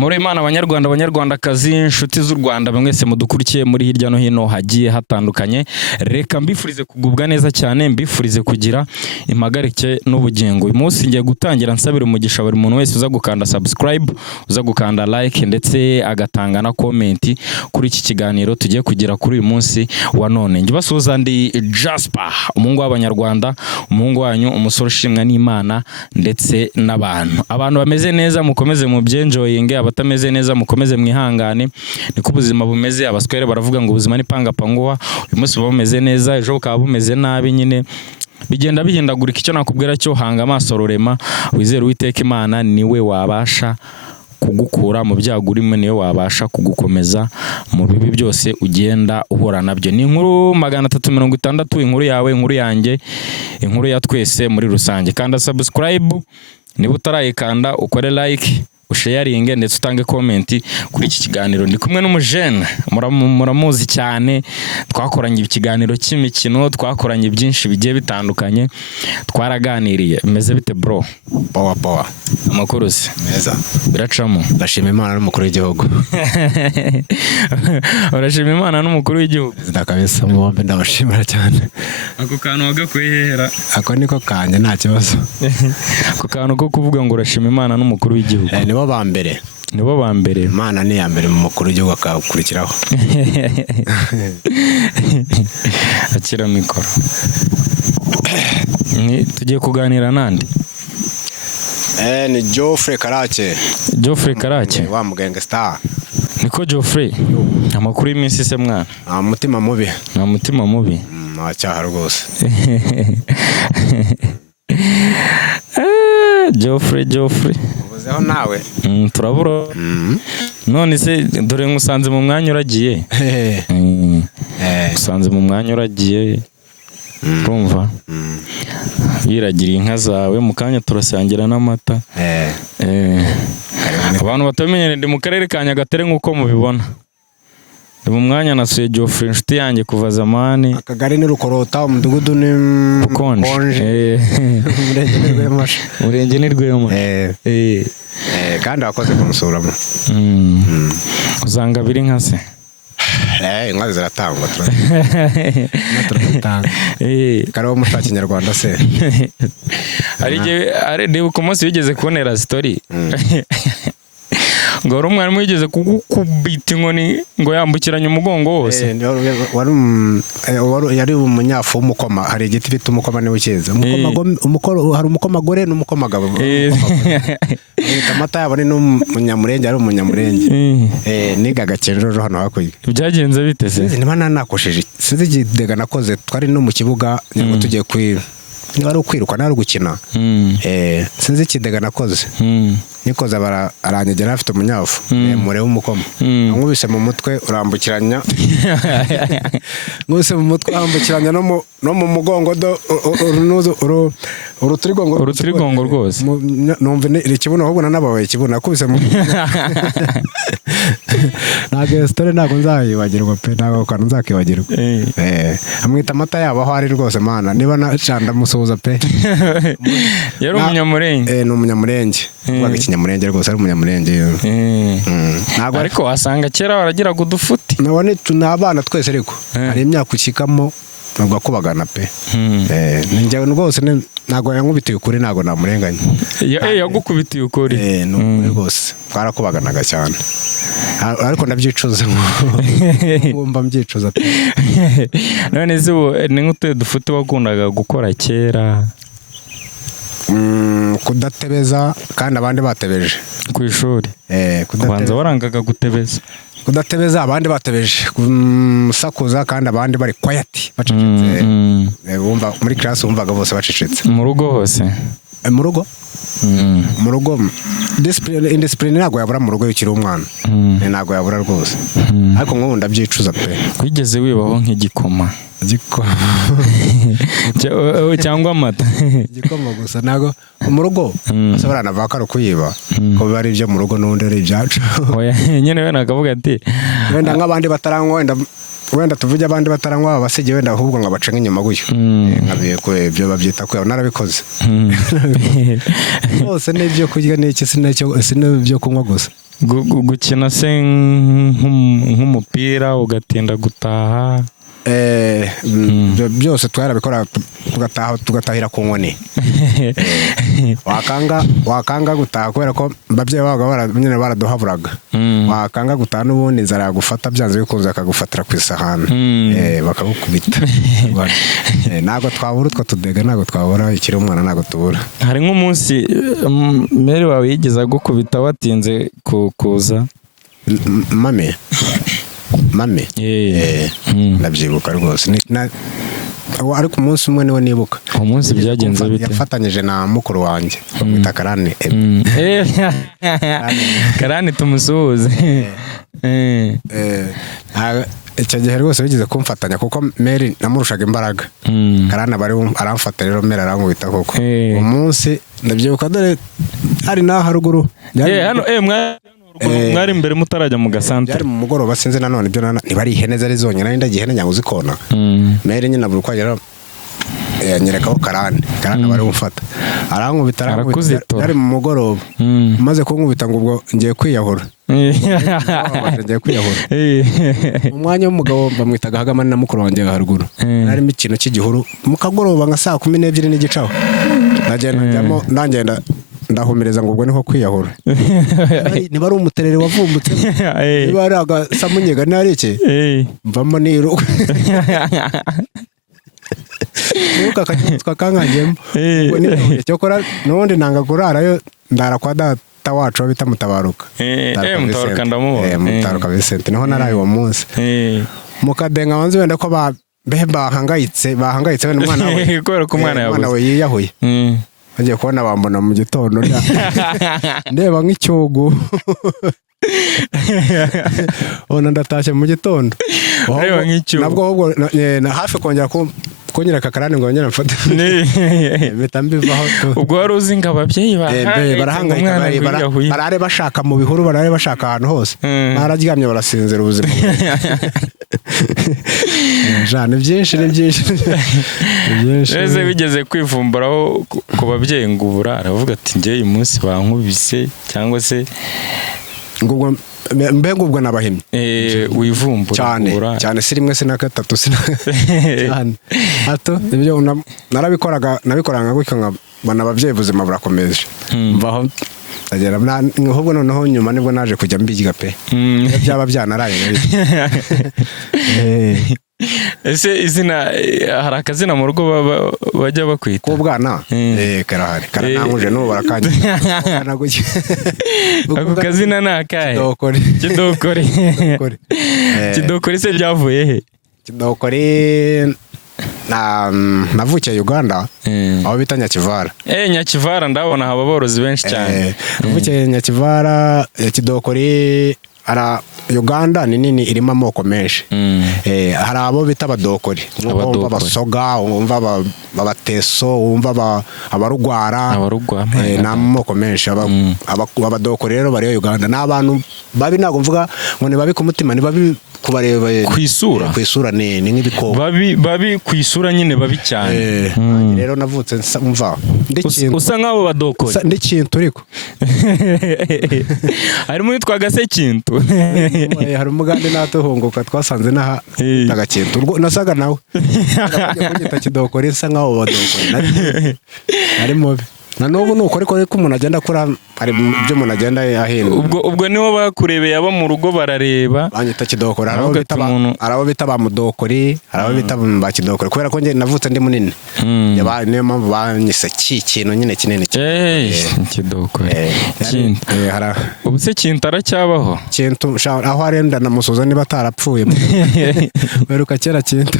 Amore Imana abanyarwandakazi inshuti z'u Rwanda mwese mudukurikiye muri hirya no hino hagiye hatandukanye, reka mbifurize kugubwa neza cyane, mbifurize kugira impagarike n'ubugingo. Uyu munsi ngiye gutangira nsabira umugisha buri muntu wese uza gukanda subscribe, uza gukanda like ndetse agatanga na comment kuri iki kiganiro tugiye kugira kuri uyu munsi wa none. Ngi basuhuza ndi Jasper, umuhungu w'abanyarwanda, umuhungu wanyu, umusore ushimwa n'Imana ndetse n'abantu. Abantu bameze neza mukomeze mu byenjoyinge, abatameze neza mukomeze mwihangane, niko ubuzima bumeze. Abaswere baravuga ngo ubuzima ni panga panguwa, uyu munsi bumeze neza ejo bukaba bumeze nabi, nyine bigenda bihindagurika. Icyo nakubwira cyo hanga amaso rurema, wizere Uwiteka Imana niwe wabasha kugukura mu byago urimo, niwe wabasha kugukomeza mu bibi byose ugenda uhora nabyo. Ni inkuru 360, inkuru yawe, inkuru yanjye, inkuru ya twese muri rusange. Kanda subscribe niba utarayikanda, ukore like, usharinge ndetse utange comment kuri iki kiganiro. Ndi kumwe n'umujene muramuzi cyane, twakoranye ikiganiro cy'imikino, twakoranye byinshi bigiye bitandukanye, twaraganiriye. Meze bite bro? Power amakuru se meza, biracamo. ndashima Imana n'umukuru w'igihugu. Urashima Imana n'umukuru w'igihugu? Ndakabisa bombe, ndabashimira cyane. Ako kantu wagakwehera? Ako niko kanje nta kibazo. Ako kantu ko kuvuga ngo urashima Imana n'umukuru w'igihugu. Nibo ba mbere. Nibo ba mbere. Imana ni ya mbere mu mukuru w'igihugu akakurikiraho. Akira mikoro. Ni tugiye kuganira nande? Ni Geoffrey Karake. Geoffrey Karake wa Mugenge Star. Niko Geoffrey, amakuru y'iminsi se mwana? Mutima mubi. Na mutima mubi. Cyaha rwose. Geoffrey ubuzeho nawe. Turabura. None se dore ngusanze mu mwanya uragiye. Usanze mu mwanya uragiye. Urumva? Yiragira inka zawe, mu kanya turasangira n'amata. Abantu batamenyere ndi mu karere ka Nyagatare nk'uko mubibona. Ndi mu mwanya nasuye Geoffrey inshuti yanjye kuva zamani. Akagari ni Rukorota, umudugudu ni Bukonje. Murenge ni Rwema. Kandi wakoze kumusuramo. Uzanga biri nka se? Inka ziratangwa turatanga. Kariho mushaka Kinyarwanda se. Ari reba ku munsi wigeze kubonera story. Ngo umwana mwigeze kugukubita inkoni ngo yambukiranye umugongo wose. Yari umunyafu w'umukoma, hari igiti bita umukoma niwe ukiza. Hari umukomagore n'umukomagabo. Amata yabo ni n'umunyamurenge, ari umunyamurenge. Nigaga Kiroro hano hakurya. Byagenze bite se? Niba nakojeje sinzi igidega nakoze, twari no mu kibuga ngo tugiye niba ari ukwiruka nari gukina. Sinzi ikidega nakoze. Nikoze aranyegera afite umunyafu murebe umukoma, nkubise mu mutwe urambukiranya. Nkubise mu mutwe urambukiranya no mu mugongo urutirigongo rwose. Numva ikibuno ahubwo nanababaye ikibuno nakubise mu ntabwo story ntabwo nzayibagirwa pe, ntabwo kantu nzakibagirwa. Amwita amata yabo aho ari rwose Mana, niba nacanda musuhuza pe. Yari umunyamurenge. Ni umunyamurenge. Waga Kinyamurenge rwose, ari umunyamurenge. Ntabwo ariko wasanga kera waragiraga udufuti. Nabone tunabana twese ariko hari imyaka ukikamo ntabwo kubagana pe. Njyewe rwose ntabwo yankubitiye ukuri, ntabwo namurenganya. Yagukubitiye ukuri. Ni rwose twarakubaganaga cyane, ariko ndabyicuza ngomba mbyicuza pe. None se ni nk'utuye dufuti wakundaga gukora kera? Kudatebeza kandi abandi batebeje ku ishuri. Kubanza warangaga gutebeza. Kudatebeza abandi batebeje, sakuza kandi abandi bari quiet bacecetse. Wumva muri class wumvaga bose bacecetse. Mu rugo hose? Mu rugo discipline ntabwo yabura mu rugo yukiri umwana. Ntabwo yabura rwose, ariko nk'ubu ndabyicuza pe. Wigeze wibaho nk'igikoma? Cyangwa amata? Igikoma gusa, ntabwo mu rugo ashobora navaka ari kuyiba ko biba ari ibyo mu rugo n'ubundi ari ibyacu. Nyine we nakavuga ati wenda nk'abandi bataranywa, wenda tuvuge abandi bataranywa abasige, wenda ahubwo ngabaca nk'inyuma gutyo. Nkabiye ko ibyo babyita ko narabikoze. Bose n'ibyo kurya n'iki sinabyo kunywa gusa. gukina se nk'umupira ugatinda gutaha byose twarabikora tugatahira ku nkoni wakanga gutaha kubera ko babyeyi babaga nyine baraduhaburaga wakanga gutaha n'ubundi inzara yagufata byanze bikunze akagufatira ku isahani bakagukubita ntabwo twabura utwo tudega ntabwo twabura ikiri umwana ntabwo tubura. Hari nk'umunsi Mary wawe yigeze agukubita watinze kuza? Mame ndabyibuka rwose ariko umunsi umwe niwo nibuka. Umunsi byagenze bite? Yafatanyije na mukuru wanjye bamwita Karani. Karani tumusuhuze. Icyo gihe rwose bigeze kumfatanya kuko Mary namurushaga imbaraga. Karani aramfata rero Mary arankubita koko. Umunsi ndabyibuka dore hari na haruguru hano mwari imbere mutarajya mu gasantere. Byari mu mugoroba sinzi nanone ibyo ntibari ihene zari zonyine nari ndagiye ihene nyanguzi kona. Mary nyine abura uko agera yanyerekaho Karani bari umfata arankubita ari mu mugoroba maze kunkubita ngo ubwo ngiye kwiyahura. Umwanya w'umugabo bamwitaga Hagamani na mukuru wanjye haruguru harimo ikintu cy'igihuru mu kagoroba nka 12:00 n'igicaho nagenda njyamo nangenda ndahumireza ngo ubwo niho kwiyahura. Niba ari umuterere wavumbutse niba ari agasamunyega nari iki mvamo niruka nuka kanyutwa kankagemo ubwo ni cyokora nubundi nanga kurarayo ndara kwa data wacu bita Mutabaruka. Mutabaruka ndamubona. Mutabaruka Vincent niho naraye uwo munsi. Mukadenga wanze wenda ko bahangayitse wenda umwana we kubera ko umwana we yiyahuye. Agiye kubona bambona mu gitondo ndeba nk'icyogo ona ndatashye mu gitondo nabwo ahubwo hafi kongera kunyira Karani ngo nyine mfate bita mbivaho. Ubwo wari uzi ngo ababyeyi barahangayika barare bashaka mu bihuru barare bashaka ahantu hose bararyamye barasinzira ubuzima ni byinshi ese bigeze kwivumburaho ku babyeyi ngo ubura aravuga ati njye uyu munsi bankubise cyangwa se ngo mbega ubwo nabahimye wivumbura cyane si rimwe na gatatu cyane hato ibyo nabikoraga gutyo nkabona ababyeyi ubuzima burakomeje mvaho agera ahubwo noneho nyuma nibwo naje kujya mbirya pe byaba byanaraye. Ese izina hari akazina mu rugo bajya bakwita ko bwana karahari karananguje n'ubu barakangira ako kazina ni akahe? Kidokori se byavuye he? Kidokori navukiye Uganda aho bita Nyakivara. Nyakivara ndabona haba aborozi benshi cyane. Navukiye Nyakivara. Kidokori ara Uganda ni nini irimo amoko menshi. Hari abo bita abadokori wumva abasoga wumva abateso wumva abarugwara n'amoko menshi. Abadokori rero bari Uganda n'abantu babi ntabwo mvuga ngo ni babi ku mutima ni babi kubareba kwisura ni nk'ibikoko babi kwisura nyine babi cyane. Rero navutse mva usa nk'abo badokori ndi kintu ariko harimo yitwaga se kintu hari umugande natuhunguka twasanze naha tagakintu nasaga nawe kunyita Kidokori nsa nk'abo badokori ari mubi na n'ubu nuko ariko umuntu agenda akura hari ibyo umuntu agenda ahinda. Ubwo niho bakurebeye aba mu rugo barareba banyita Kidokori arabo bita ba Mudokori arabo bita ba Kidokori kubera ko nge navutse ndi munini niyo mpamvu banyise ikintu nyine kinini Kidokori. Ubu se kintu aracyabaho? Kintu aho arenda namusuza niba atarapfuye beruka kera kintu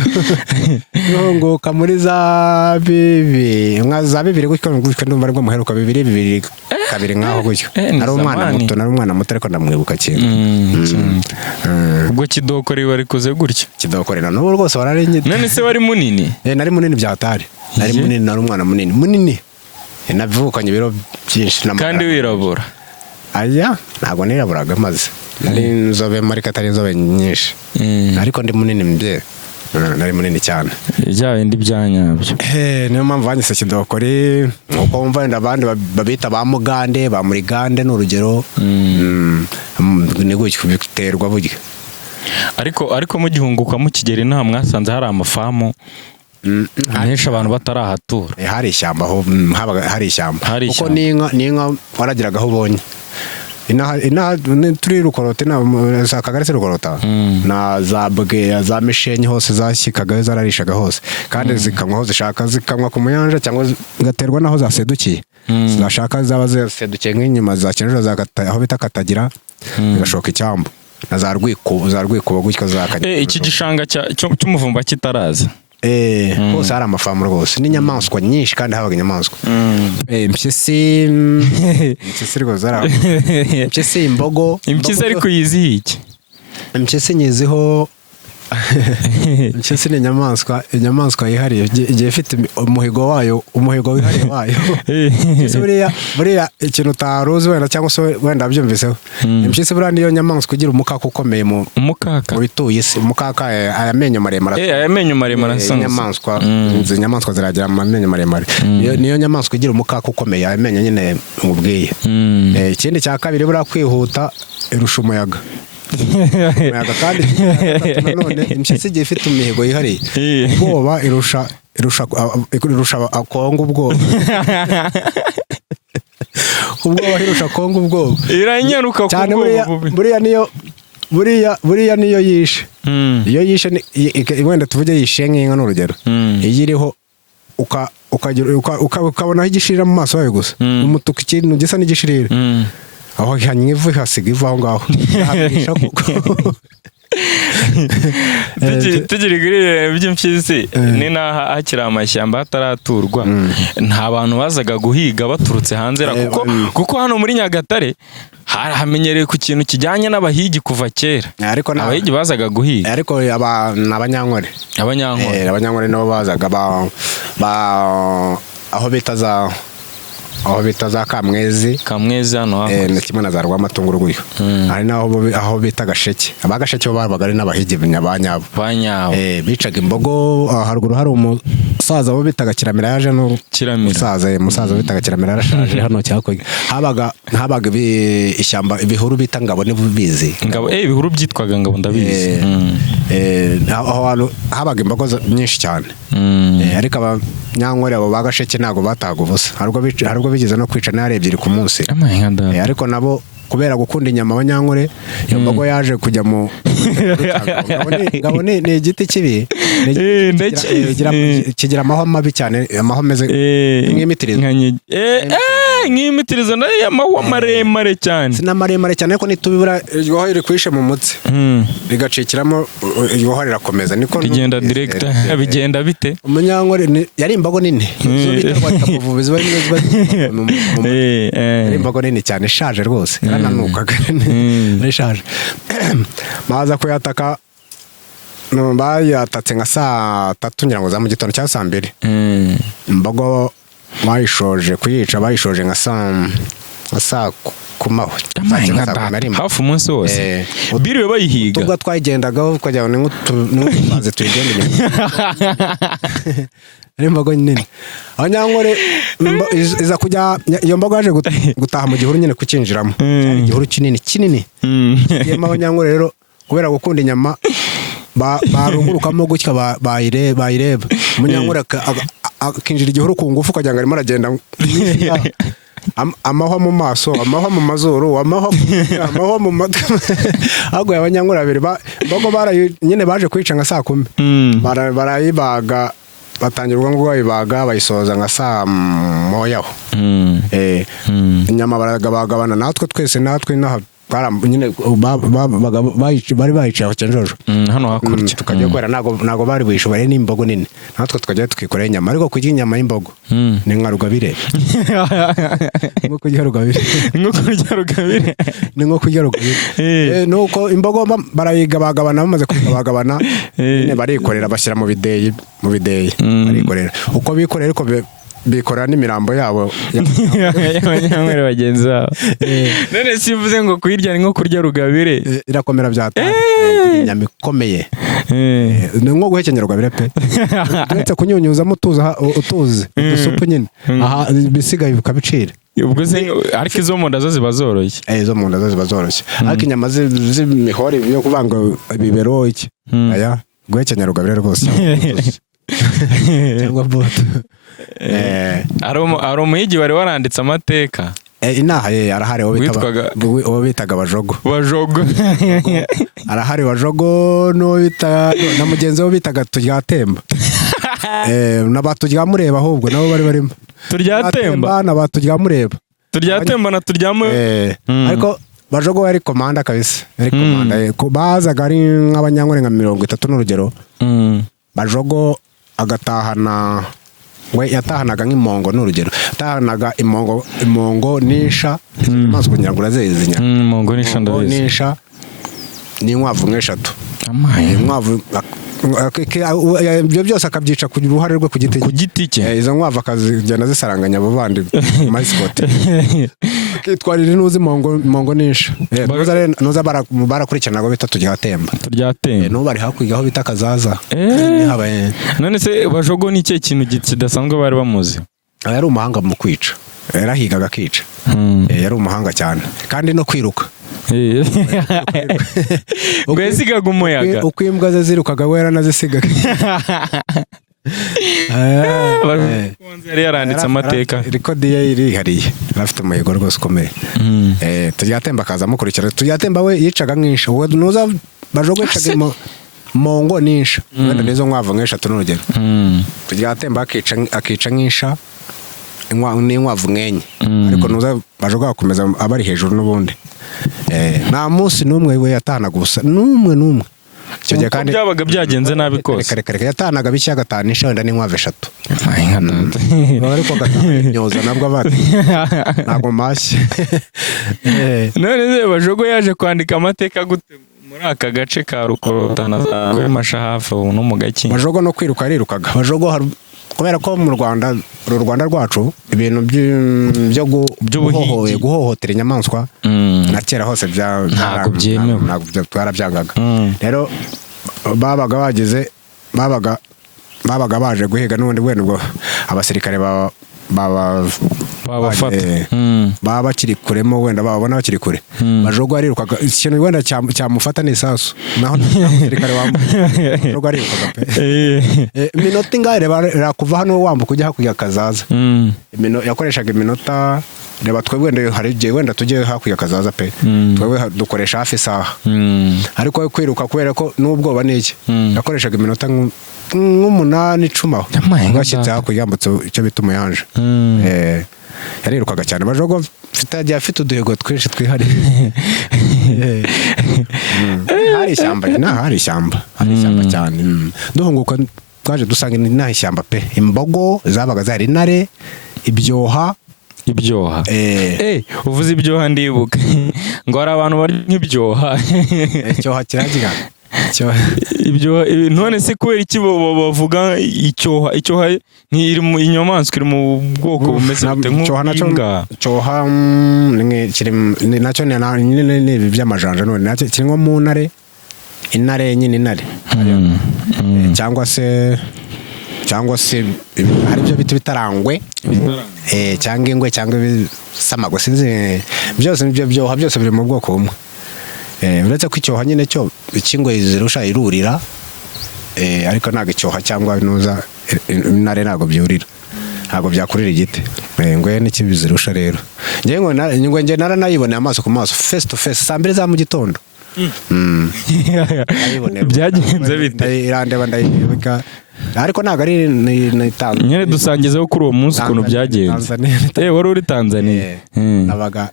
ngo muri za bibiri gutyo ndumva ariko muheruka bibiri kabiri nkaho gutyo ari umwana muto ariko ndamwibuka kintu. Ubwo Kidokori bari kuze gutyo Kidokori na n'ubu rwose wararenye. None se wari munini? Nari munini byatari nari munini nari umwana munini navukanye ibiro byinshi kandi wirabura. Ntabwo niraburaga maze nari inzobe mariko atari inzobe nyinshi ariko ndi munini mbye nari munini cyane bya bindi byanyabyo. niyo mpamvu banyise kidokori uko wumva wenda abandi babita ba mugande ba murigande ni urugero ni gutyo biterwa burya. ariko mugihunguka mukigera inaha mwasanze hari amafamu menshi abantu batarahatura. hari ishyamba aho habaga hari ishyamba kuko n'inka waragiraga aho ubonye inaha turi Rukorote na za Kagari se Rukorota na za Bweya za Mishenyi hose zashyikaga zararishaga hose kandi zikanywa aho zishaka zikanywa ku muyanja cyangwa zigaterwa naho zasedukiye zashaka zaba zasedukiye nk'inyuma za Kinjiro aho bita Katagira bigashoka icyambu na za Rwikubo gutyo zakajya. Iki gishanga cy'umuvumba kitaraza hose hari amafamu rwose n'inyamaswa nyinshi kandi habaga inyamaswa impyisi rwose impyisi imbogo impyisi ariko yizihiye iki? impyisi nyiziho impyisi ni inyamaswa yihariye igihe ifite umuhigo wihariye wayo. buriya ikintu utaruzi wenda cyangwa se wenda wabyumviseho impyisi buriya niyo nyamaswa igira umukaka ukomeye mu bituye isi. umukaka amenyo maremare amenyo maremare izi nyamaswa ziragira amenyo maremare niyo nyamaswa igira umukaka ukomeye amenyo nyine mubwiye. ikindi cya kabiri buriya kwihuta irusha umuyaga kandi nanone impyisi igihe ifite imihigo yihariye ubwoba irusha Kongo ubwoba irusha Kongo ubwoba iranyaruka cyane buriya niyo yishe iyo yishe wenda tuvuge yishe nk'inka n'urugero iyo iriho ukabonaho igishirira mu maso yayo gusa umutuku ikintu gisa n'igishirira aho hanyuma ivu hasiga ivu aho ngaho tugira igurire by'impyisi ni naha hakiri amashyamba hataraturwa nta bantu bazaga guhiga baturutse hanze kuko hano muri Nyagatare hamenyereye ku kintu kijyanye n'abahigi kuva kera. Abahigi bazaga guhiga ariko abanyankore nabo bazaga aho bita za Kamwezi hano ni kimwe na za Rwamatungo uruguru hari aho bita Gasheke. Abagasheke bo babaga ari n'abahigi banyabo bicaga imbogo. Haruguru hari umusaza wo bitaga Kiramira yaje no umusaza bitaga Kiramira yarashaje hano cyakoye habaga ishyamba ibihuru bita Ngabo ni bizi ibihuru byitwaga Ngabo ndabizi. aho hantu habaga imbogo nyinshi cyane ariko abanyankore abo bagasheke ntago bataga ubusa harubwo bigeze no kwica n'are ebyiri ku munsi ariko nabo kubera gukunda inyama abanyankore iyo mbogo yaje kujya mu Ngabo ni igiti kibi kigira amahwa mabi cyane amahwa meze nk'imitirizo nk'imitirizo nayo amahwa maremare cyane sinamaremare cyane ariko nitubibura iryoho riri kwishe mu mutsi rigacikiramo iryoho rirakomeza niko bigenda direct bigenda bite. Umunyankore yari imbogo nini zo bitarwata kuvubiza yari imbogo nini cyane ishaje rwose yarananukaga ishaje maza kuyataka bayatatse nka saa 3 ngira ngo za mu gitondo cyangwa saa 2 imbogo bayishoje kuyica bayishoje nka saa kumaho hafi umunsi wose biriwe bayihiga tubwo twayigendagaho tukajya n'utubanze tuyigende ari imbogo nini. Abanyankore iza kujya iyo mbogo yaje gutaha mu gihuru nyine kukinjiramo igihuru kinini yema. Abanyankore rero kubera gukunda inyama barungurukamo gutya bayireba Umunyankore akinjira igihuru ku ngufu kugira ngo arimo aragenda amahwa mu maso amahwa mu mazuru amahwa mu matwi ahubwo Abanyankore babiri mbogo nyine baje kwica nka saa 10 barayibaga batangirwa ngo bayibaga bayisoza nka saa moyaho inyama baragabagabana natwe twese naha nyine bari bayicaye aho Cyanjojo hano hakurya tukajya gukora nago bari buyishobore n'imbogo nini natwe tukajya tukikorera inyama ariko kurya inyama y'imbogo ni nka rugabire nko kurya rugabire nuko imbogo barayigabagabana bamaze kuyigabagabana nyine barikorera bashyira mu bideyi barikorera uko bikorera ariko bikorera n'imirambo yabo y'abanyanywere bagenzi babo. None sivuze ngo kuyirya ni nko kurya rugabire. Irakomera byatanga inyama ikomeye. Ni nko guhekenya rugabire pe. Uretse kunyunyuzamo utuzi udusupu nyine. Aha bisigaye ukabicira. Ubwo se ariko izo mu nda zo ziba zoroshye. Izo mu nda zo ziba zoroshye. Ariko inyama z'imihori yo kuvanga ibibero iki. Aya guhekenya rugabire rwose. Cyangwa boto. Ari umuyigi wari waranditse amateka. Inaha arahari uwo bitaga Bajogo. Arahari Bajogo no bita na mugenzi we bitaga Turyatemba. N'abaturyamureba ahubwo nabo bari barimo. Turyatemba n'abaturyamureba. Turyatemba na turyamo. Ariko Bajogo yari komanda kabisa. Yari komanda bazaga ari nk'abanyanywere nka 30 n'urugero. Bajogo agatahana we yatahanaga nk'impongo n'urugero. Yatahanaga impongo nisha maze kunyagura zezinya. Impongo nisha ndabizi. Nisha ni inkwavu nk'eshatu. Inkwavu ibyo byose akabyica ku ruhare rwe ku giti cye. Izo nkwavu akazigenda zisaranganya abo bandi mascot. Kitwarira inuzi impongo nisha. Nuza barakurikirana ngo bita Turyatemba. No bari hakwigaho bita Kazaza. None se Bajogo ni cye kintu kidasanzwe bari bamuzi. Yari umuhanga mu kwica. Yarahigaga akica. Yari umuhanga cyane kandi no kwiruka. Gwesigaga umuyaga. Uko imbwa ze zirukaga we yaranazisigaga. Yari yaranditse amateka. Record ye iri hariye. Afite umuhigo rwose ukomeye. Turyatemba akaza mukurikira. Turyatemba we yicaga nk'isha. Uwo nuza Bajogo yicaga mongo nisha. Wenda nizo nkwavu nk'eshatu n'urugero. Turyatemba akica nk'isha. N'inkwavu nkenye. Ariko nuza Bajogo akomeza abari hejuru n'ubundi. Nta munsi n'umwe we yatahanaga ubusa n'umwe. Icyo gihe kandi byabaga byagenze nabi kose. Kare yatahanaga bishya agatanisha wenda n'inkwavu eshatu. Ariko agatahana nabwo abati ntago mashye. None se Bajogo yaje kwandika amateka gute muri aka gace ka Rukorotana za Mashahafu no mu gaki? Bajogo no kwiruka arirukaga. Bajogo kubera ko mu Rwanda rwacu ibintu byo guhohotera inyamaswa na kera hose ntabwo byemewe, ntabwo twarabyangaga. Rero babaga baje guhiga n'ubundi wenda ubwo abasirikare babafata baba bakiri kuremo wenda babona bakiri kure. Bajogo arirukaga ikintu wenda cyamufata n'isasu naho abasirikare Bajogo arirukaga pe. Iminota ingahe kuva hano wambuka ujya hakurya Kazaza. Yakoreshaga iminota reba twebwe wenda hari igihe wenda tujye hakurya Kazaza pe. Twebwe dukoresha hafi isaha. Ariko kwiruka kubera ko n'ubwoba n'iki yakoreshaga iminota nk'umunani icuma gashyitse hakurya yambutse icyo bita umuyanja. Yarirukaga cyane. Bajogo afite uduhigo twinshi twihariye. Hari ishyamba cyane. Duhunguka twaje dusanga inaha ishyamba pe. Imbogo zabaga zari intare, ibyoha. Uvuze ibyoha ndibuka ngo hari abantu bari nk'ibyoha. Icyoha kiragira. None se kubera iki bavuga icyoha ni inyamaswa iri mu bwoko bumeze bute nk'inga? Cyoha nacyo ni by'amajanja none nacyo kiri nko mu intare nyine intare. Cyangwa se hari byo bita bitarangwe cyangwa ingwe cyangwa ibisamago sinzi byose ibyo byoha byose biri mu bwoko bumwe. Uretse ko icyoha nyine cyo ikingwe zirusha irurira ariko ntabwo icyoha cyangwa nuza intare ntabwo byurira, ntabwo byakurira igiti. Ingwe n'ikibi zirusha rero njye naranayiboneye amaso ku maso face to face saa 2 za mu gitondo. Byagenze bite? Irandeba ndayibuka ariko ntabwo ari Tanzania. Nyine dusangizeho kuri uwo munsi ukuntu byagenze. Wari uri Tanzania? Nabaga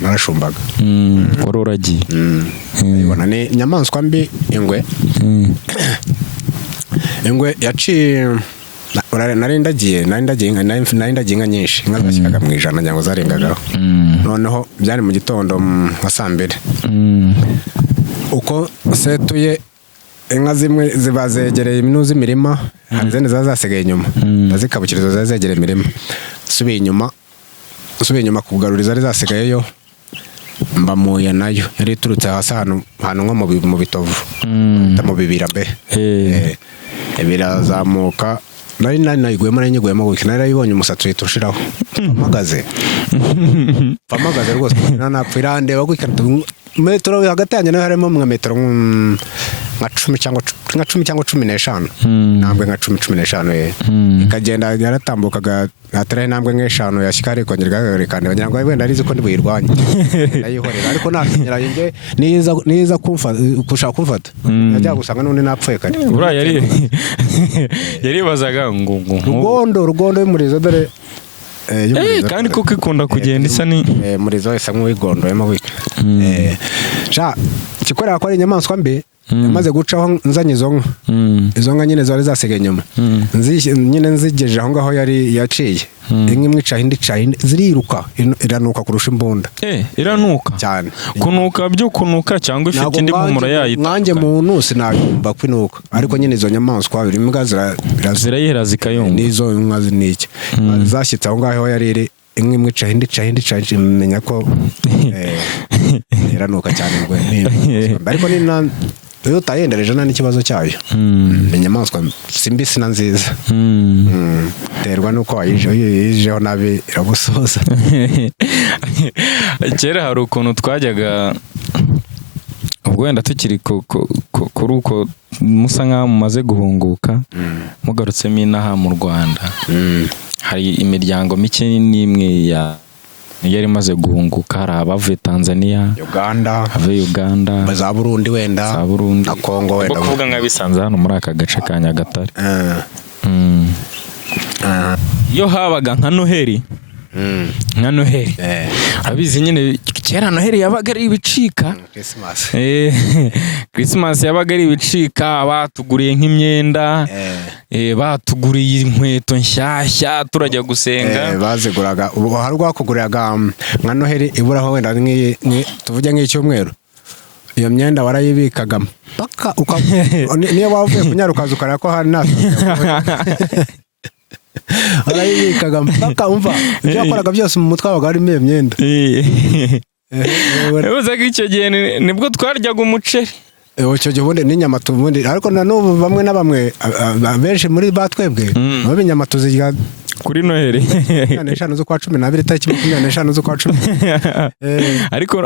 narashumbaga. Wari uragiye? Ibona ni inyamaswa mbi ingwe. Ingwe yaciye nari ndagiye inka nyinshi. Inka zashyiraga mu ijana ngira ngo zarengagaho. Noneho byari mu gitondo nka saa 2. Uko setuye inka zimwe ziba zegereye iminuzi imirima hari izindi ziba zasigaye inyuma ndazikabukirizo ziba zegereye imirima subiye inyuma kugarura izari zasigayeyo mbamuye nayo yari iturutse hasi ahantu nko mu bitovu mu bibira be birazamuka nari nayiguyemo gukina narayibonye umusatsi uhita ushiraho mpagaze rwose napfa irandeba gukina metero hagati yanjye nayo harimo nka metero nka 10 cyangwa 15 ntabwo nka 10-15 ikagenda yaratambukaga atari ntabwo nk'eshanu yashika ariko ngirwa kandi bagira ngo wenda arizi ko ndibuyirwanye ayihorera ariko nanyiraye niza kushaka kumfata najya gusanga none napfuye kare bura yari bazaga ngo rugondo y'umurizo dore kandi kuko ikunda kugenda isa ni murizo isa nk'uwigondo y'amabika sha kikorera ko ari inyamaswa mbi yamaze gucaho nzanye izo nka nyine zari zasigaye inyuma nyine nzigeje aho ngaho yari yaciye imwe mwica indi ziriruka iranuka kurusha imbunda iranuka cyane kunuka byo kunuka cyangwa ifite indi mpumuro yayita nanjye muntu sinabimba kwinuka ariko nyine izo nyamaswa imbwa zirayihera zikayumva nizo nka ziniki zashyitse aho ngaho yari iri imwe mwica indi menya ko iranuka cyane ngo ariko ni iyo utayendereje nta n'ikibazo cyayo inyamaswa simbi sina nziza terwa nuko wayijeho nabi iragusoza kera hari ukuntu twajyaga ubwo wenda tukiri kuri uko musa nk'aho mumaze guhunguka mugarutsemo inaha mu Rwanda hari imiryango mike n'imwe yari imaze guhunguka hari abavuye Tanzania Uganda za Burundi wenda na Kongo wenda kuvuga nk'abisanze hano muri aka gace ka Nyagatare iyo habaga nka Noheli abizi nyine kera Noheli yabaga ari ibicika Christmas yabaga ari ibicika batuguriye nk'imyenda batuguriye inkweto nshyashya turajya gusenga baziguraga hari rwakuguriraga nka Noheli iburaho wenda tuvuge nk'icyumweru iyo myenda warayibikaga paka niyo wavuye kunyarukaza ukareba ko hari nasa arayibikaga mpaka umva ibyo yakoraga byose mu mutwe wabaga harimo iyo myenda ubuze ko icyo gihe nibwo twaryaga umuceri icyo gihe ubundi n'inyama tubundi ariko na n'ubu bamwe na bamwe benshi muri batwebwe baba inyama tuzirya kuri Noheli 25/12 tariki 25/10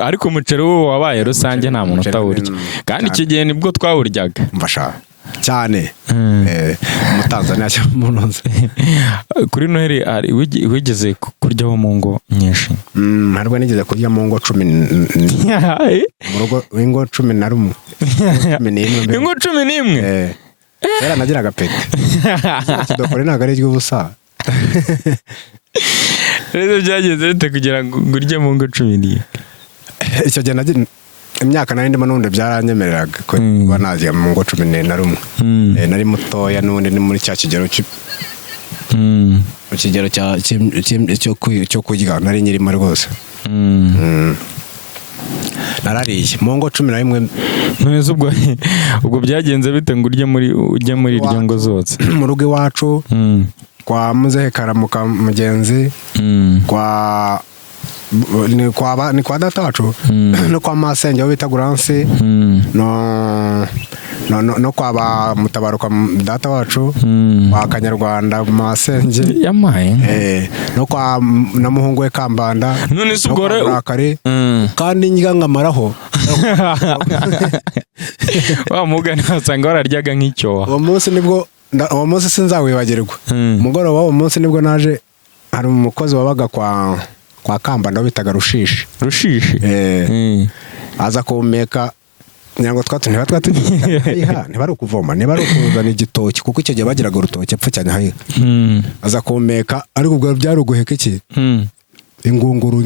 ariko umuceri wo wabaye rusange nta muntu utawurya kandi icyo gihe nibwo twawuryaga mfasha cyane mu Tanzania cyangwa mu Nonze kuri Noheli wigeze kuryaho mu ngo nyinshi harwa nigeze kurya mu ngo 10 mu rugo ingo 11 ingo 11 era nagiraga pete kidokore ntago ari ry'ubusa rero byageze bite kugira ngo urye mu ngo 11 icyo gihe nagira imyaka nari ndimo n'undi byaranyemereraga ko banajya mu ngo 11 nari mutoya n'undi ni muri cya kigero mu kigero cyo kurya nari nyirimo rwose narariye mu ngo 11 neza ubwo byagenze bite ngo ujye muri iryo ngo zose mu rugo iwacu kwa muzehe Karamuka mugenzi ni kwa data wacu no kwa masenge aho bita Guransi no kwa ba Mutabaruka data wacu kwa Kanyarwanda masenge yamaye no kwa namuhungu we Kambanda none sugore kandi njya ngamaraho wa mugani wasanga wararyaga nk'icyoha uwo munsi sinzawibagirwa umugoroba w'uwo munsi nibwo naje hari umukozi wabaga kwa Kambanda bitaga Rushishi aza kumeka nyango ntibari ukuvoma ntibari ukuzana igitoki kuko icyo gihe bagiraga urutoki epfo cyane hayi aza kumeka ariko ubwo byari uguheka iki ingunguru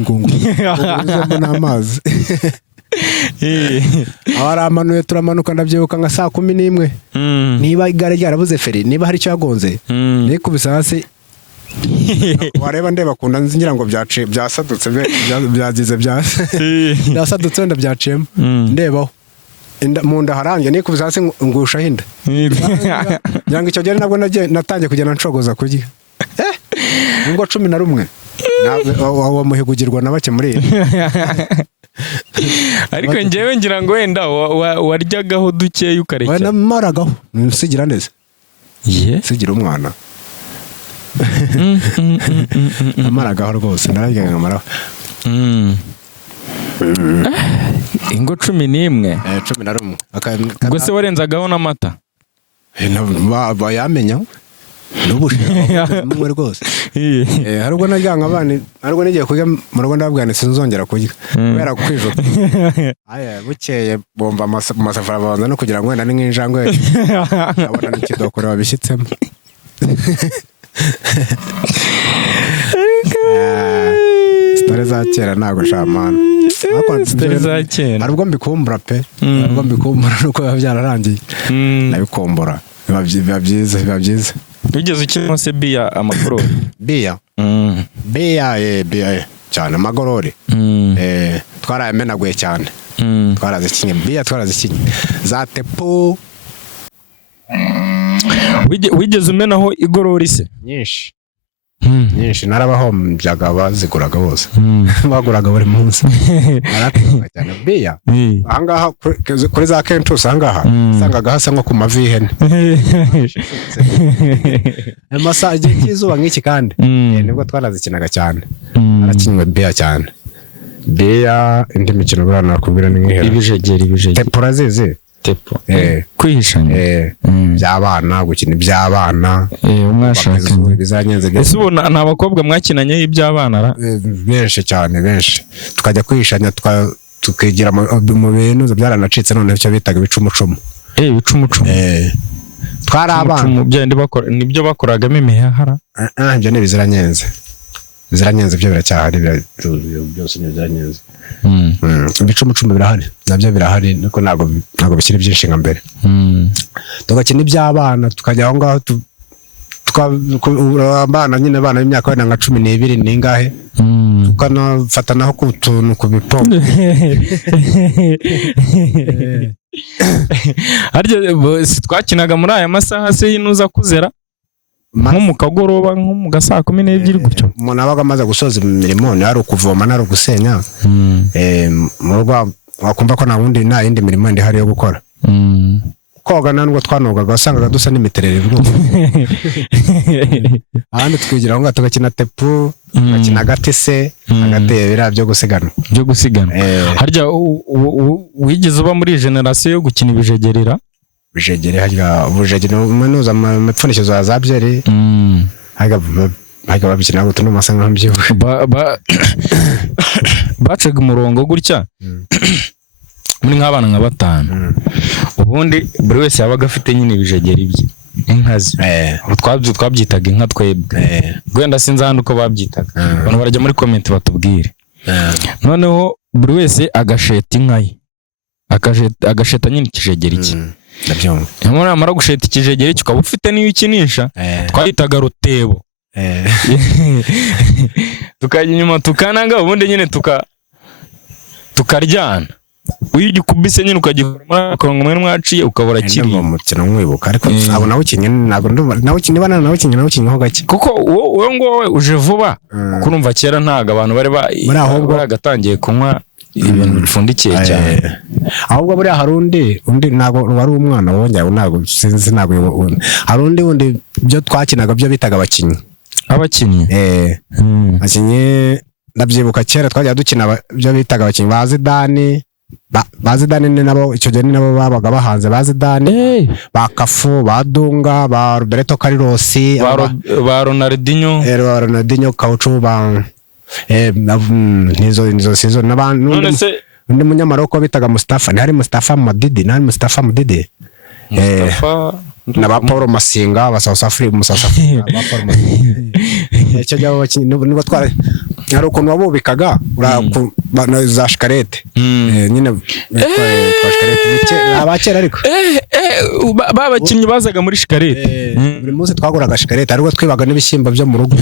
n'amazi abaramanuye turamanuka ndabyibuka nka 11 niba igare ryarabuze feri niba hari icyo yagonze nikubise hasi wareba ndeba kunda ngira ngo byasadutse byagize byasadutse wenda byaciyemo ndebaho mu nda harangiye nikubise hasi ngushaho inda ngira ngo icyo gihe nabwo natangiye kugenda nshogoza kurya ngo 11 uwo muhigo ugirwa na bake muri ariko njyewe ngira ngo wenda waryagaho dukeya ukarekera namaragaho nsigira neza sigira umwana namaragaho rwose nararyaga nkamaraho ingo 11 11 ubwo se warenzagaho n'amata bayamenya n'ubushimwe rwose hari ubwo najyanga abana hari ubwo nigiye kurya mu rugo ndababwira sinzongera kurya kubera kwijuta bukeye bomba amasafari babanza no kugira ngo wenda ni nk'injangwe abona n'ikidokore babishyitsemo sitari za kera ntabwo shamana sitari za kera hari ubwo mbikumbura pe hari ubwo mbikumbura nuko biba byararangiye nabikumbura biba byiza ugeze ukina se biya amagorori biya cyane amagorori twarayamenaguye cyane twarazikinye biya twarazikinye za tepo wigeze umenaho igorori se nyinshi narabahombyaga baziguraga bose baguraga buri munsi narakunda cyane biya ahangaha kuri za Kentus ahangaha sangaga hasa nko ku mavi y'ihene amasaha y'izuba nk'iki kandi nibwo twarazikinaga cyane arakinywe biya cyane biya indi mikino burana nakubwira ni nk'ihera ibijegeri tepura zizi tepo kwihishanya by'abana gukina iby'abana umwashakanye bizanyenze ese ubona nta bakobwa mwakinanye iby'abana benshi cyane benshi tukajya kwihishanya tukigira mu bintu byaranacitse none cyo bitaga ibicumucumu ibicumucumu twari abana nibyo bakoragamo imihahara ibyo ni biziranyenze byo biracyahari byose ni biziranyenze ibicumucumu birahari nabyo birahari niko ntabwo bikiri byinshi nka mbere tugakina iby'abana tukajya aho ngaho abana nyine abana b'imyaka wenda nka 12 n'ingahe tukanafatanaho ku tuntu ku bipombo harya twakinaga muri aya masaha se yinuza kuzera nko mu kagoroba nko mu gasaa 12 gutyo umuntu abaga amaze gusoza imirimo ari ukuvoma nari gusenya mu rugo wakumva ko nta yindi mirimo ndi hari yo gukora koga nubwo twanogaga wasangaga dusa n'imiterere rwose ahandi twigira aho ngaho tugakina tepu tugakina agatese agateye biriya byo gusigana harya wigeze uba muri generasiyo yo gukina ibijegerera harya ubujegere umunuza amapfundishizo za byeri harya babikina gutu n'umasa nk'ambyibuhe bacaga umurongo gutya muri nk'abana nka 5 ubundi buri wese yabaga afite nyine ibijegeri bye inka ze twabyitaga inka twebwe gwenda sinzi hano uko babyitaga abantu barajya muri comment batubwire noneho buri wese agasheta inka ye agasheta nyine ikijegeri cye ndabyumva nyamara amara gusheta ikijegeri cyo ukaba ufite niyo ukinisha twayitaga rutebo tukajya inyuma tukananga ubundi nyine tukaryana uyigikubise nyine ukagikora akarongo mwe mwaciye ukabura kiri mu mukino mwibuka ariko abo nawukinye ntabwo nawukinye ho gake kuko wowe ngowe uje vuba kurumva kera ntaga abantu bari bagatangiye kunywa ibintu bifundikiye cyane ahubwo buri harundi ntabwo wari umwana wongera ntabwo sinzi ntabwo harundi byo twakinaga byo bitaga abakinyi abakinyi ndabyibuka kera twajya dukina byo bitaga abakinyi bazidani ni nabo icyo gihe ni nabo babaga bahanze bazidani ba Kafu ba Dunga ba Roberto Carlos ba Ronaldinho Kauchu ba nizo sizo n'abantu undi munyamaroko bitaga Mustafa ntari Mustafa Mudidi na ba Paul Masinga ba South Africa ba Paul Masinga icyo gihe nibo twari hari ukuntu wabubikaga za shikarete nyine shikarete abakera ariko babakinnyi bazaga muri shikarete buri munsi twaguraga shikarete ariko twibaga n'ibishyimbo byo mu rugo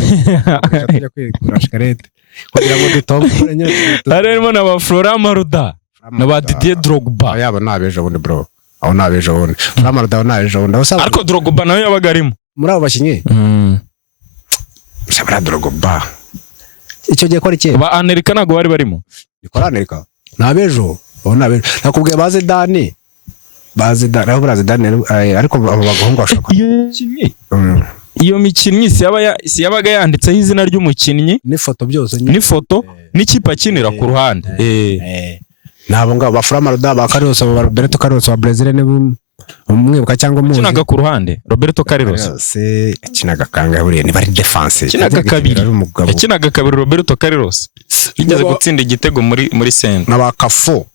tujya kwigura shikarete kugira ngo dutombore harimo na ba Flora Maruda na ba Didier Drogba yaba nabeje bundi bro aho nabeje bundi Maradona nabeje bundi ariko Drogba nawe yabaga arimo muri abo bakinyi Sabra Drogba icyo gihe kora iki ba Amerika nago bari barimo ikora Amerika nabejo aho nabeje nakubwiye baze Dani aho baraze Dani ariko abo bagahungu bashaka iyo mikinnyi si yabaga yanditseho izina ry'umukinnyi n'ifoto byose n'ifoto n'ikipe akinira ku ruhande nabo ngabo bafura Maradona ba Carlos ba Roberto Carlos wa Brazil ne umwibuka cyangwa muzi kinaga ku ruhande Roberto Carlos kinaga kanga buriye ni bari defense kinaga kabiri Roberto Carlos yigeze gutsinda igitego muri center n'aba Kafo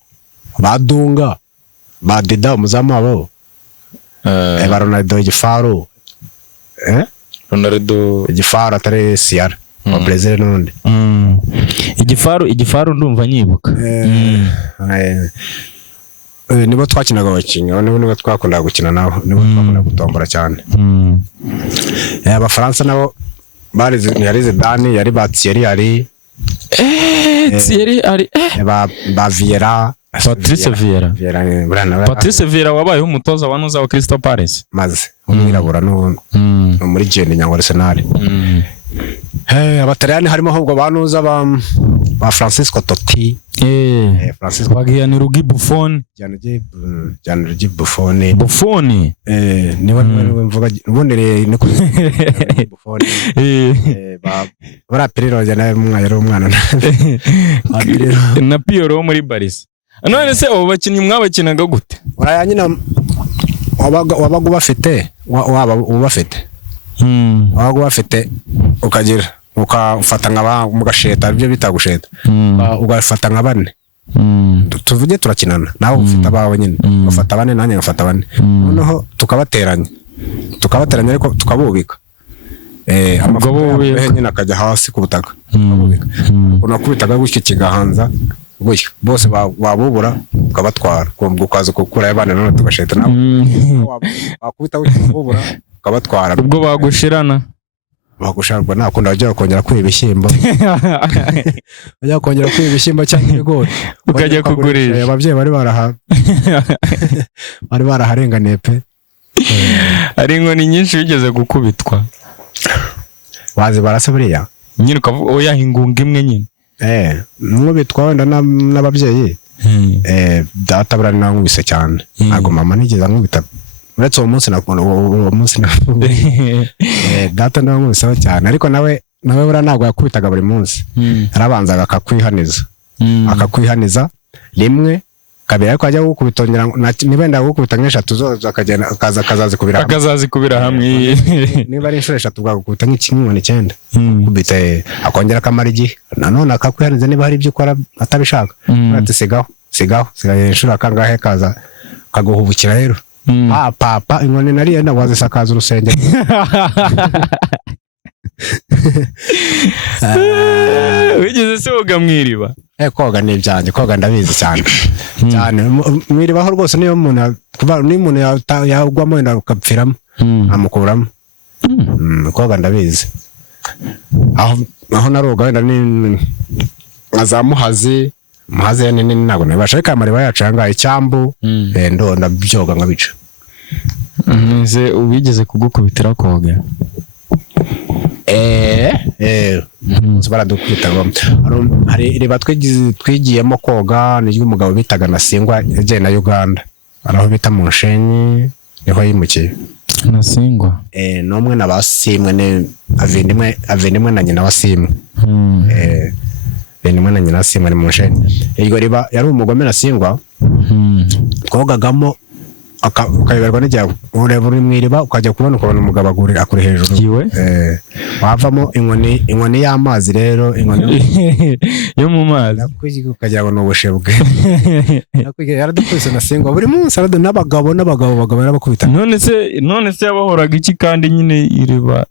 badunga ba Dida umuzamu wabo ba Ronaldo Gifaro Ronaldo Gifaro atari Ciara wa Brazil n'undi Igifaro ndumva nyibuka nibo twakinaga abakinnyi nibo twakundaga gukina nabo nibo twakundaga gutombora cyane abafaransa nabo yari Zidane yari ba Thierry ari Thierry ari ba Vieira Patrice Vieira wabayeho umutoza wa nuza wa Crystal Palace maze umwirabura no muri Gene nyangwa Arsenal abataliyani harimo ahubwo banuza ba Francisco Totti Francisco Gianni Buffon Gianni Buffon niba mvuga ubonere niko Buffon bara Pirlo jana mwayero umwana na Piero muri Barca none se abo bakinnyi mwabakinaga gute uraya nyina wabaga ubafite wabaga ubafite ukagira ukafata nk'aba mugasheta ibyo bita gusheta ugafata nka bane tuvuge turakinana nawe ufite abawe nyine ufata bane nanjye ngafata bane noneho tukabateranya ariko tukabubika amagabo nyine akajya hasi ku butaka tukabubika unakubitaga gutyo kigahanza gutyo bose babubura ukabatwara ukaza gukura abana none tugasheta nawe wakubita gutyo babubura ukabatwara ubwo bagushirana bagusharwa nakunda bajya kongera kwiba ibishyimbo bajya kongera kwiba ibishyimbo cyangwa ibigori ukajya kugurisha ababyeyi bari baraharenganiye pe ari inkoni nyinshi bigeze gukubitwa wazi barasa buriya nyine ukavuga oya ingunga imwe nyine nkubitwa wenda n'ababyeyi data burari nankubise cyane ntabwo mama nigeze nkubita uretse uwo munsi data nankubise cyane ariko nawe buriya ntabwo yakubitaga buri munsi arabanzaga akakwihaniza rimwe kabiri ariko ajya gukubitongera niba yenda gukubita nk'eshatu zose akagenda akazazikubira hamwe niba ari inshuro eshatu bwagukubita nk'inkoni 9 kubita akongera akamara igihe nanone akakwihaniza niba hari ibyo ukora atabishaka ati sigaho inshuro akangahe kaza kaguhubukira rero papa inkoni nari yenda wazisakaza urusengero wigeze se woga mwiriba koga ni ibyanjye koga ndabizi cyane mwiribaho rwose niyo umuntu yagwamo wenda ukapfiramo amukuramo koga ndabizi aho naroga wenda ni nka muhazi nini ntabwo nabasha ariko amariba yacu yanga icyambu ndo ndabyoga nkabica nze ubigeze kugukubitira koga baradukubita hari riba twigiyemo koga niryo umugabo bitaga Nasingwa yagiye na Uganda araho bita mu Nshenyi niho yimukiye Nasingwa n'umwe nabasimwe ne avendimwe na nyina wasimwe avendimwe na nyina wasimwe ni mu Nshenyi iryo riba yari umugome Nasingwa twogagamo ukayoberwa n'ijya ureba uri mwiriba ukajya kubona umugabo akuri hejuru wavamo inkoni y'amazi rero inkoni yo mu mazi ukagira ngo ni ubushebwe yaradukubise Nasingwa buri munsi n'abagabo barabakubita none se yabahoraga iki kandi nyine iriba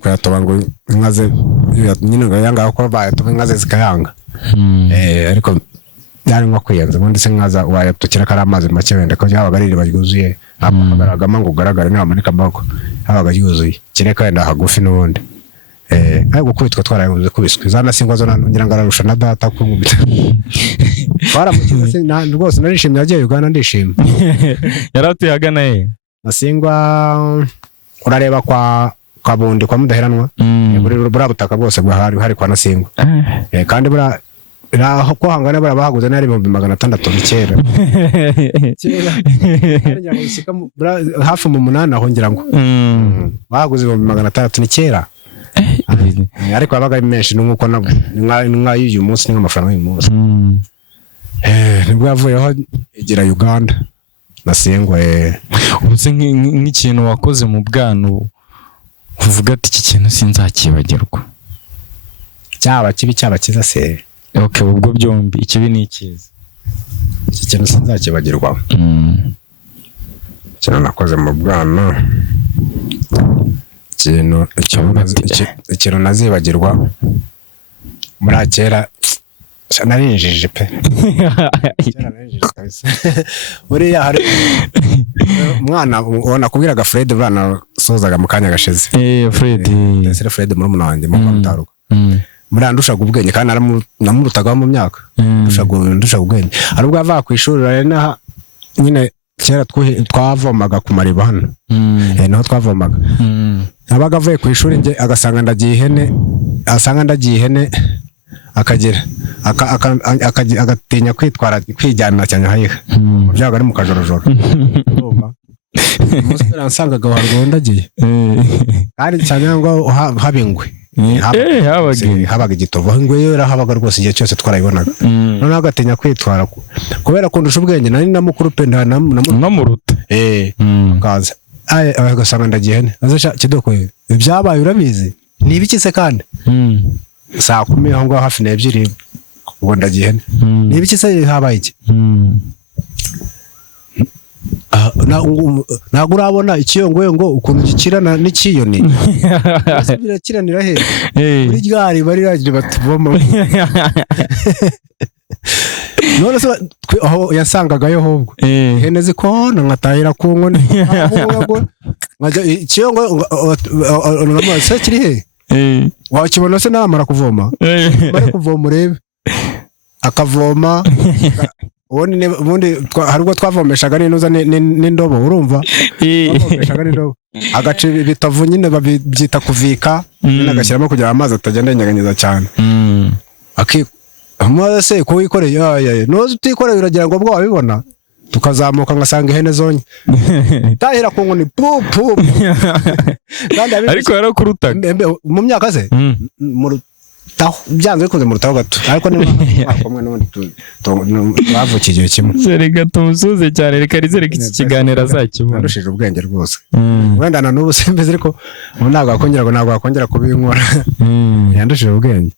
kuyatoba ngo inka ze nyine ngo yanga ko bayatoba inka ze zikayanga ariko yari nko kwiyenza ubundi se nkaza wayatukira kari amazi make wenda ko yabaga ari iriba ryuzuye agaragama ngo ugaragare n'amanika amaboko yabaga yuzuye kireka wenda hagufi n'ubundi ariko gukubitwa twarabuze kubiswe za Nasingwa zo ngira ngo ararusha na data kunkubita twaramukize rwose narishimye yagiye Uganda ndishimye yaratuye agana he Nasingwa urareba kwa Bundi kwa Mudaheranwa buri butaka bwose hari kwa Nasingwa kandi bura aho ko hangana barabahaguze nari 600 kera hafi mu 8 aho ngira ngo bahaguze 600 ni kera ariko babaga menshi nuko nka y'uyu munsi n'amafaranga y'uyu munsi nibwo yavuyeho igira Uganda Nasingwa ubuse nk'ikintu wakoze mu bwano uvuga ati iki kintu sinzakibagirwa cyaba kibi cyaba kiza se okay ubwo byombi ikibi ni ikiza iki kintu sinzakibagirwa cyane nakoze mu bwano ikintu nazibagirwa muri kera narinjije pe buriya hari umwana ubona kubwiraga Fred burana sozaga mu kanya gashize Fred muri munange mu mutaruka murandushaga ubwenge kandi namurutaga mu myaka ndushaga ubwenge arubwo ava ku ishuri rena nyine kera twavomaga ku mariba hano naho twavomaga abaga avuye ku ishuri nge agasanga ndagiye ihene akagira agatinya kwijyana cyane hayiha byaga ari mu kajorojoro umusore ansangaga warwondagiye kandi cyane ngo habingwe habaga igitovo ingwe yo habaga rwose igihe cyose twarayibonaga none agatinya kwitwara kubera kundusha ubwenge nari namukuru pe namuruta kaza agasanga ndagiye ihene azasha kidoko ibyabaye urabizi ni ibiki se kandi saa 10 aho ngaho hafi na 2 ubwo ndagiye ihene ni ibiki se habaye iki ntabwo urabona ikiyongoye ngo ukuntu gikirana n'ikiyoni birakiranira he muri ryari bari ragira batuvoma none se aho yasangagayo hobwo ihene zikona nkatahira ku nkoni nkajya ikiyongoye se kiri he wakibona se namara kuvoma bari kuvoma urebe akavoma ubundi harubwo twavomeshaga n'inuza n'indobo urumva twavomeshaga n'indobo agace bitavu nyine babyita kuvika n'agashyiramo kugira amazi atagenda yenyeganyeza cyane amaze se ko wikoreye noze utikoreye uragira ngo bwo wabibona tukazamuka ngasanga ihene zonye tahira ku nkoni pu ariko yarakurutaga mu myaka ze byanze bikunze mu rutaho gato ariko ni kumwe n'undi bavukiye igihe kimwe reka tumusuze cyane reka rizere iki kiganiro azakibona narushije ubwenge rwose wenda na n'ubu sembeze ariko ntabwo wakongera kubinkora yandushije ubwenge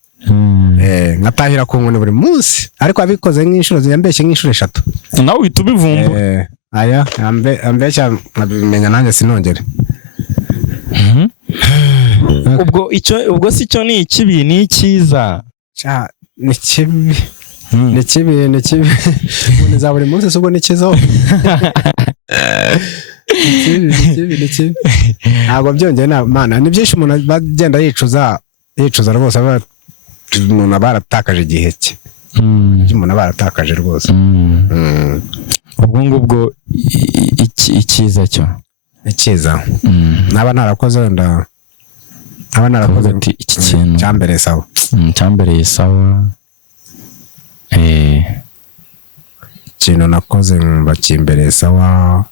nkatahira ku nkoni buri munsi ariko abikoze nk'inshuro ziyambeshye nk'inshuro 3 nawe uhita ubivumba aya ambeshya nkabimenya nanjye sinongere ubwo si cyo ni ikibi ni icyiza ni kibi ubundi za buri munsi ubwo ni cyiza ni kibi ntabwo byongeye mana ni byinshi umuntu bagenda yicuza rwose umuntu aba yaratakaje igihe cye umuntu aba yaratakaje rwose ubwo ngubwo icyiza cyo icyiza naba narakoze wenda ati iki kintu cyambereye sawa ikintu nakoze mba kimbereye sawa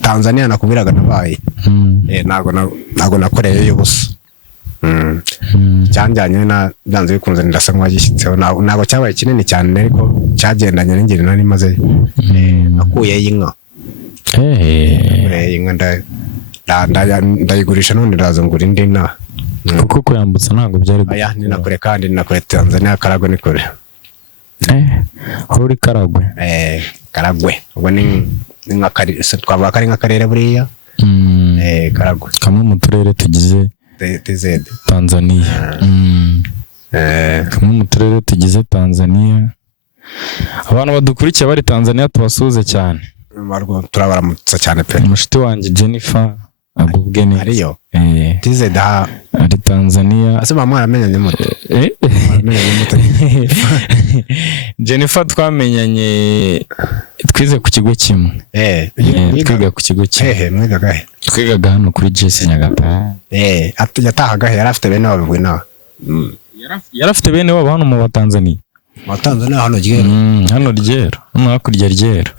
Tanzania nakubiraga nabaye ntago nakoreye y'ubusa cyanjyanye na byanze bikunze ndasa nk'uwagishyitseho ntago cyabaye kinini cyane ariko cyagendanye n'ingeri nari maze nakuye y'inka inka ndayigurisha none ndaza ngura indi nka kuko kuyambutsa ntabwo byari aya ni nakure kandi nakure Tanzania Karagwe ni kure aho uri Karagwe Karagwe ubwo ni nka twavuga ko ari nk'akarere buriya Karagwe kamwe mu turere tugize TZ Tanzania kamwe mu turere tugize Tanzania abantu badukurikiye bari Tanzania tubasuhuze cyane turabaramutsa cyane pe umushiti wanjye Jennifer agubwe neza ariyo eh tize da ari Tanzania ase mama aramenye ni muto Jennifer twamenyanye twize ku kigo kimwe twiga ku kigo kimwe mwigaga twigaga hano kuri JS Nyagatare yatahaga yari afite bene wabo bwina yari afite bene wabo hano mu Tanzania hano ryero hano ryero hano hakurya ryero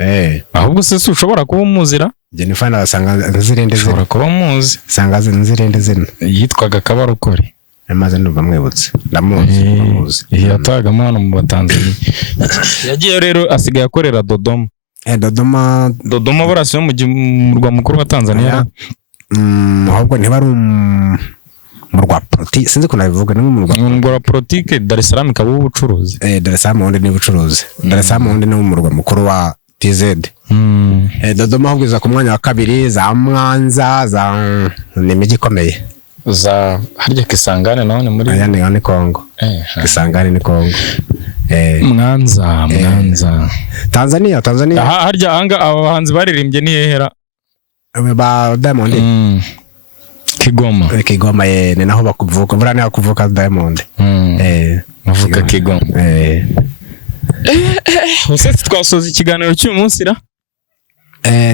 ahubwo se ushobora kuba umuzira Jennifer nabasanga nzirende ushobora kuba muzi sanga nzirende zino yitwaga Kabarukore amaze ndumva mwibutse ndamuzi yatagamo hano mu Tanzania yagiye rero asigaye akorera Dodoma Dodoma burasi mu murwa mukuru wa Tanzania ahubwo ntibari murwa politiki sinzi ko nabivuga ni murwa politiki Dar es Salaam ikaba ubucuruzi Dar es Salaam wundi ni ubucuruzi Dar es Salaam wundi ni umurwa mukuru wa TZ Dodoma ahubwiza ku mwanya wa kabiri za Mwanza za ni imijyi ikomeye za harya Kisangane naho ni muri aya ni Kongo Kisangane ni Kongo Mwanza Tanzania harya anga abahanzi baririmbye ni hehera ba Diamond Kigoma ni naho bakuvuka burane bakuvuka Diamond bavuka Kigoma Hose twasoza ikiganiro cy'uyu munsi ra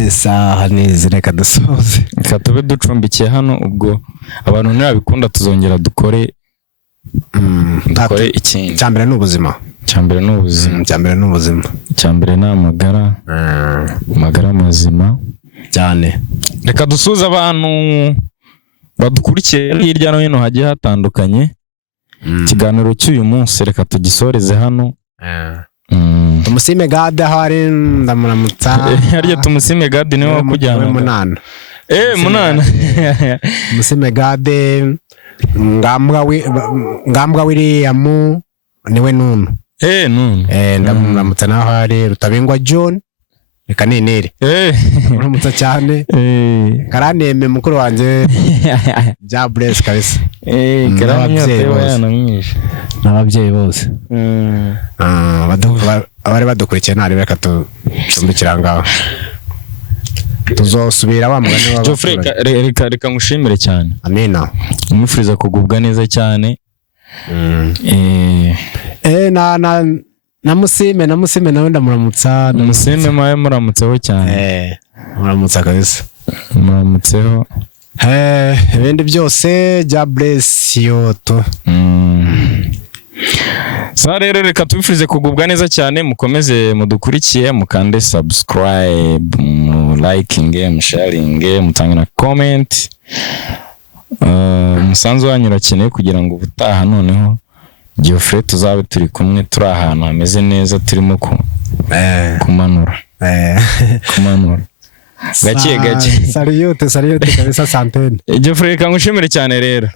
saha nizireka dusoze katube ducumbikiye hano ubwo abantu nabikunda tuzongera dukore ikindi cyambere n'ubuzima cyambere n'ubuzima cyambere n'amagara amagara mazima cyane reka dusuza abantu badukurikiye hirya no hino hagiye hatandukanye ikiganiro cy'uyu munsi reka tugisoreze hano Tumusime Gade hari ndamuramutsa harya Tumusime Gade niwe wakujyana munana munana Tumusime Gade ngambwa William niwe nunu nunu ndamuramutsa naho hari Rutabingwa John reka ninere ndamuramutsa cyane karaneme mukuru wanje ja bless kabisa karaneme yanamwishe n'ababyeyi bose abari badukurikiye nari reka tucumbikira ngaho tuzosubira wa mugani wa Geoffrey reka ngushimire cyane amina umufuriza kugubwa neza cyane namusime nawe ndamuramutsa namusime maye muramutseho cyane muramutsa kabisa muramutseho ibindi byose ja bless you to rero reka tubifurize kugubwa neza cyane mukomeze mudukurikiye mukande subscribe liking sharing mutange na comment umusanzu wanyu urakeneye kugira ngo ubutaha noneho Geoffrey tuzabe turi kumwe turi ahantu hameze neza turimo kumanura gake salute kabisa santene Geoffrey kangushimire cyane rero